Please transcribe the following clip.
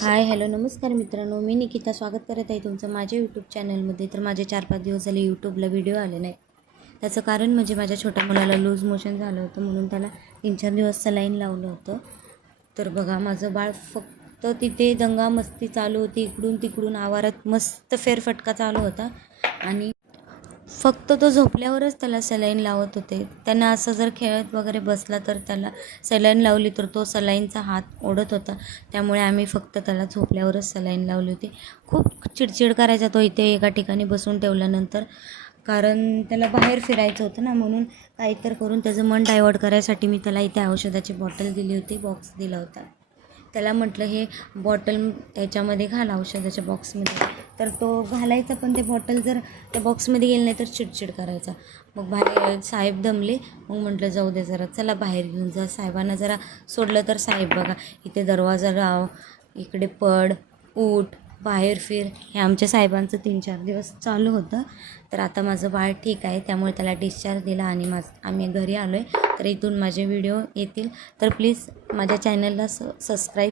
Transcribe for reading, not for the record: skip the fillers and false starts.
Hi hello नमस्कार मित्रांनो, मी निकिता स्वागत करत आहे तुमचं माझ्या यूट्यूब चॅनलमध्ये. तर माझे 4-5 दिवस झाले यूट्यूबला व्हिडिओ आले नाही. त्याचं कारण म्हणजे माझ्या छोट्या मुलाला लूज मोशन झालं होतं, म्हणून त्याला 3-4 दिवस सलाईन लावलं होतं. तर बघा, माझं बाळ फक्त तिथे दंगामस्ती चालू होती, इकडून तिकडून आवारात मस्त फेरफटका चालू होता. आणि फक्त तो झोपल्यावरच त्याला सलाईन लावत होते. त्यांना असं जर खेळत वगैरे बसला तर त्याला सलाईन लावली तर तो सलाईनचा हात ओढत होता. त्यामुळे आम्ही फक्त त्याला झोपल्यावरच सलाईन लावली होती. खूप चिडचिड करायचा तो इथे एका ठिकाणी बसून ठेवल्यानंतर, कारण त्याला बाहेर फिरायचं होतं ना, म्हणून काहीतरी करून त्याचं मन डायवर्ट करायसाठी मी त्याला इथे औषधाची बॉटल दिली होती, बॉक्स दिला होता. त्याला म्हटलं हे बॉटल त्याच्यामध्ये घाल, औषधाच्या बॉक्समध्ये. तर तो घालायचा, पण ते बॉटल जर त्या बॉक्समध्ये गेली नाही तर चिडचिड करायचा. मग बाहेर साहेब दमले, मग म्हटलं जाऊ दे, जरा चला बाहेर घेऊन जा. साहेबांना जरा सोडलं तर साहेब बघा इथे दरवाजा लाव, इकडे पड, उठ, बाहेर फिर, हे आमच्या साहेबांचं 3-4 दिवस चालू होतं. तर आता माझं बाळ ठीक आहे, त्यामुळे त्याला डिस्चार्ज दिला आणि आम्ही घरी आलो आहे. तर इथून माझे व्हिडिओ येतील, तर प्लीज माझ्या चॅनलला सबस्क्राईब